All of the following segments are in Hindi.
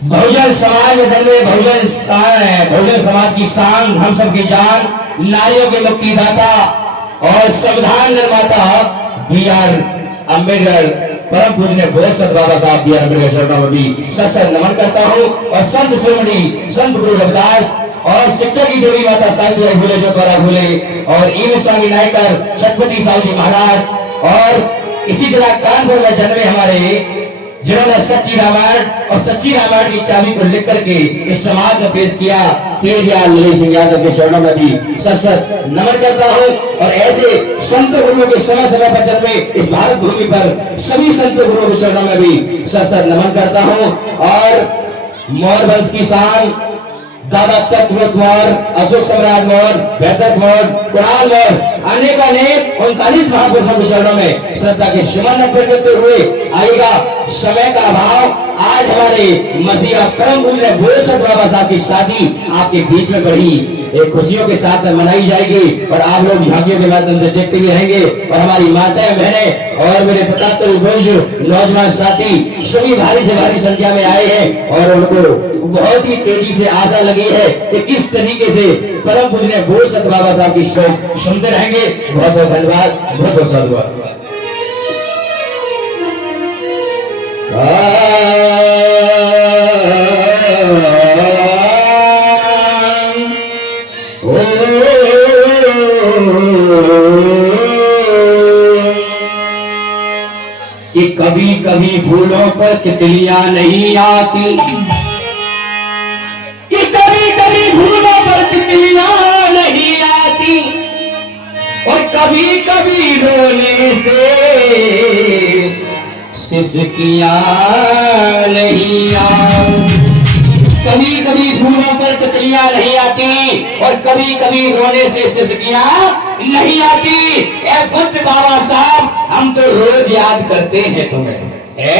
बहुजन समाज में जन्मे बहुजन समाज की शान, हम सब की जान, नारियों के मुक्तिदाता और संविधान निर्माता बी.आर. अम्बेडकर, परम पूज्य बोसत बाबा साहब बी.आर. अम्बेडकर चरणों में भी सत नमन करता हूँ। और संत शिरोमणि संत गुरु रविदास और शिक्षा की देवी माता सावित्री फुले जो द्वारा फुले और ईव स्वामी नायकर, छत्रपति साहू जी महाराज और इसी तरह कानपुर में जन्मे हमारे, जिन्होंने सच्ची रामायण और सच्ची रामायण की चाबी को लिख करके इस समाज में पेश किया, तेजलाल ललित सिंह यादव के चरणों में भी सत नमन करता हूँ। और ऐसे संत गुरुओं के समय समय पर जन्मे इस भारत भूमि पर सभी संत गुरुओं के चरणों में भी सत नमन करता हूँ। और मौर्य वंश की शान दादा चक्रवर्ती मौर्य, अशोक सम्राट मौर्य, बैतक मौर्य, कुणाल मौर्य, अनेक 39 महापुरुषों के चरणों में श्रद्धा के सुमन अर्पित करते हुए आएगा। समय का अभाव, आज हमारे मसीहा परम पूज्य बोसत बाबा साहब की शादी आपके बीच में बढ़ी एक खुशियों के साथ मनाई जाएगी और आप लोग झांकियों के माध्यम से देखते भी रहेंगे। और हमारी माताएं बहनें और मेरे 75 नौजवान साथी सभी भारी से भारी संख्या में आए हैं और उनको बहुत ही तेजी से आशा लगी है कि किस तरीके से परम पूज्य बोसत बाबा साहब की सुनते रहेंगे। बहुत बहुत धन्यवाद, बहुत बहुत साधुवाद। कि कभी कभी फूलों पर तितलियां नहीं आती, कि कभी कभी फूलों पर तितलियां नहीं आती, और कभी कभी रोने से सिसकियां नहीं आती। कभी कभी फूलों पर तितलियां नहीं आती और कभी कभी रोने से सिसकियां नहीं आती। ए बुद्ध बाबा साहब, हम तो रोज याद करते हैं तुम्हें। ए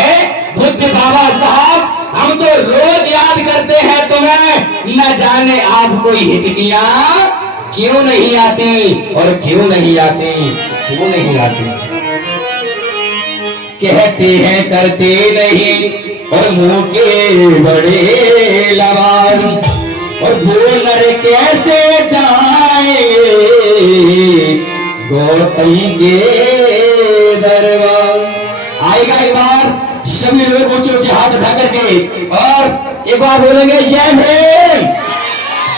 बुद्ध बाबा साहब, हम तो रोज याद करते हैं तुम्हें। न जाने आपको हिचकियां क्यों नहीं आती और क्यों नहीं आती, क्यों नहीं आती। कहते हैं करते नहीं और मुंह के बड़े लवार, और बोलर कैसे जाएंगे गौतम के दरबार। आएगा एक बार सभी लोग ऊंचे ऊंचे हाथ उठा करके और एक बार बोलेंगे जय भीम।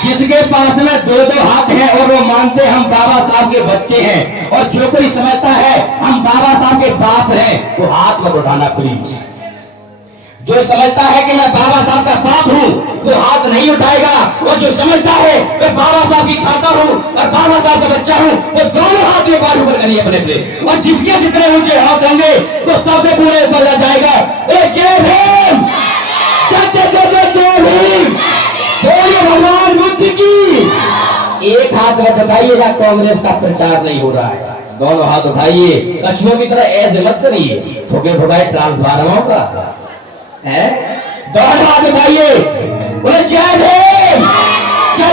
जिसके पास में दो दो हाथ हैं और वो मानते हम बाबा साहब के बच्चे हैं, और जो कोई समझता है हम बाबा साहब के बाप हैं, वो हाथ मत उठाना प्लीज। जो समझता है कि मैं बाबा साहब का बाप हूं वो हाथ नहीं उठाएगा, और जो समझता है मैं बाबा साहब की खाता हूं और बाबा साहब का बच्चा हूं वो दोनों हाथ एक बार ऊपर करिए अपने अपने। और जिसके जितने ऊंचे हाथ होंगे वो सबसे पूरे ऊपर जाएगा। जय भीम, जय भीम, बोलिए भगवान बुद्ध की। एक हाथ मत उठाइएगा, कांग्रेस का प्रचार नहीं हो रहा है। दोनों हाथ उठाइए, कछुओं की तरह ऐसे मत करिए, ठोके ठोकाए ट्रांसफार्मरों का है। दोनों हाथ उठाइए, बोले जय भीम, जय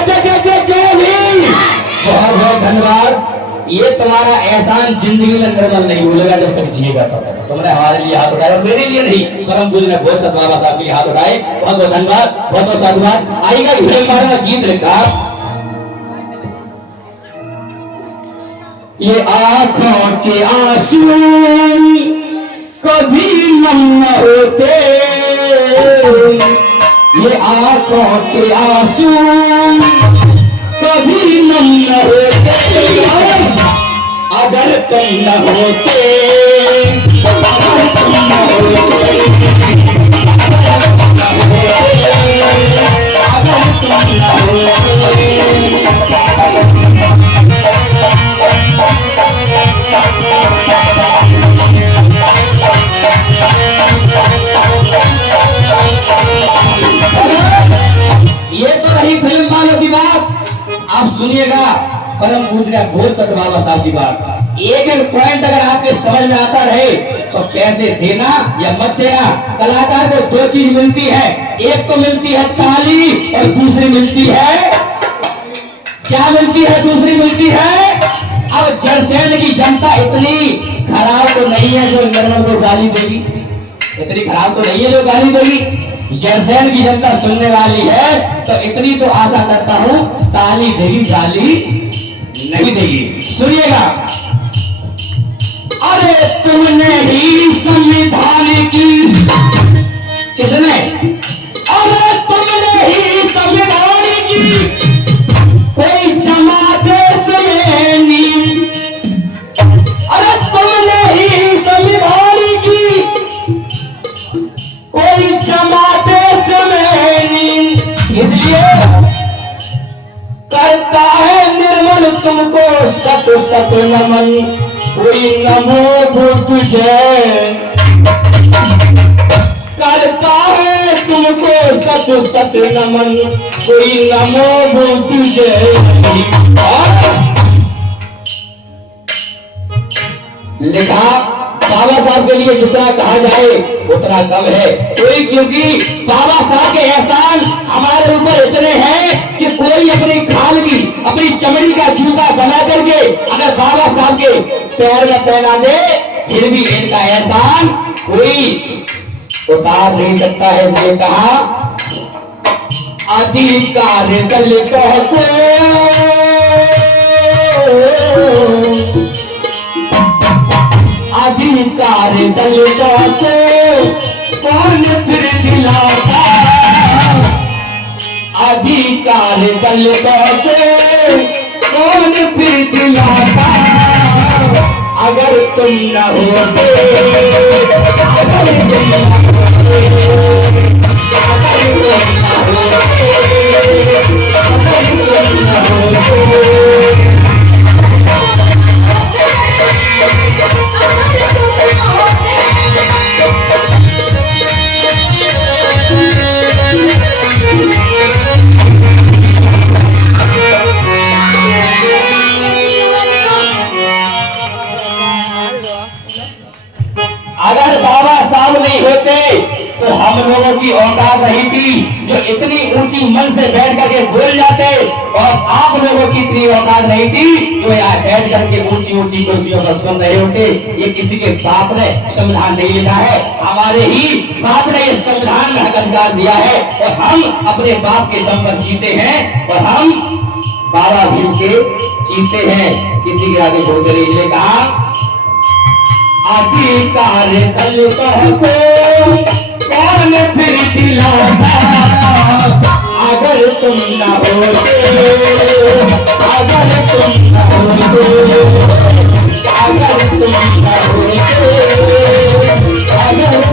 भीम। बहुत बहुत धन्यवाद। ये तुम्हारा एहसान जिंदगी में निर्मल नहीं भूलेगा जब तक जिएगा तब तक। तुमने हमारे लिए हाथ उठाया और मेरे लिए नहीं, परम पूज्य ने बोसत बाबा साहब के लिए हाथ उठाए। बहुत बहुत धन्यवाद, बहुत बहुत साधुवाद। आएगा फिल्म में गीत लिखा, ये आंखों के आंसू कभी नम न होते, ये आंखों के आंसू कभी नम न होते, अगर तुम न होते, अगर तुम न होते, अगर तुम न ये तो रही फिल्म वालों की बात। आप सुनिएगा परम पूज्य बोसत बाबा साहब की बात। एक एक पॉइंट अगर आपके समझ में आता रहे तो कैसे देना या मत देना। कलाकार को दो चीज मिलती है, एक तो मिलती है ताली और दूसरी मिलती है, क्या मिलती है, दूसरी मिलती है। अब जर्सैन की जनता इतनी खराब तो नहीं है जो निर्मल को गाली देगी, इतनी खराब तो नहीं है जो गाली देगी। जैसैन की जनता सुनने वाली है तो इतनी तो आशा करता हूं ताली देगी, गाली नहीं देगी। सुनिएगा। अरे तुमने ही संविधान की, किसने? अरे तुमने ही संविधान की कोई जमात में नींव, अरे तुमने ही संविधान की कोई जमात में नींव, इसलिए करता है निर्मल तुमको सत सत नमन, कोई नमो बुद्धे, करता है तुमको सत सत नमन, कोई नमो बुद्धे। लिखा बाबा साहब के लिए जितना कहा जाए उतना कम है, क्योंकि बाबा साहब के एहसान हमारे ऊपर इतने हैं कि कोई अपनी खाल की, अपनी चमड़ी का जूता बना करके अगर बाबा साहब के पैर में पहना दे फिर भी इनका एहसान कोई उतार नहीं सकता है। इसलिए कहा अधिकार दलित को, अधिकार दलित को कौन फिर दिलाता, अधिकार दलित को कौन फिर दिलाता, अगर तुम न होते, अगर तुम न होते, अगर तुम न होते, अगर तुम न होते। अगर बाबा साहब नहीं होते तो हम लोगों की औकात नहीं थी जो इतनी ऊंची मन से बैठ करके बोल जाते, और आप लोगों की इतनी औकात नहीं थी जो यहाँ बैठ करके ऊंची ऊंची कुर्सियों पर सुन रहे होते। ये किसी के बाप ने संविधान नहीं लिखा है, हमारे ही बाप ने ये संविधान में हक अधिकार दिया है, और हम अपने बाप के दम पर जीते हैं, और हम बाबा भीम के जीते हैं, किसी के आगे बोलते नहीं। इसलिए कहा अधिकार दलित को कौन फिर दिलाता, अगर तुम न होते, अगर तुम न होते, अगर तुम न होते, अगर तुम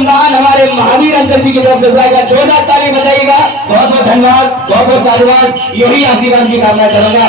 न हमारे महावीर अंकल जी की तरफ से जाएगा, जोरदार ताली बजाइएगा। बहुत बहुत धन्यवाद, बहुत बहुत साधुवाद, यही आशीर्वाद की कामना करूंगा।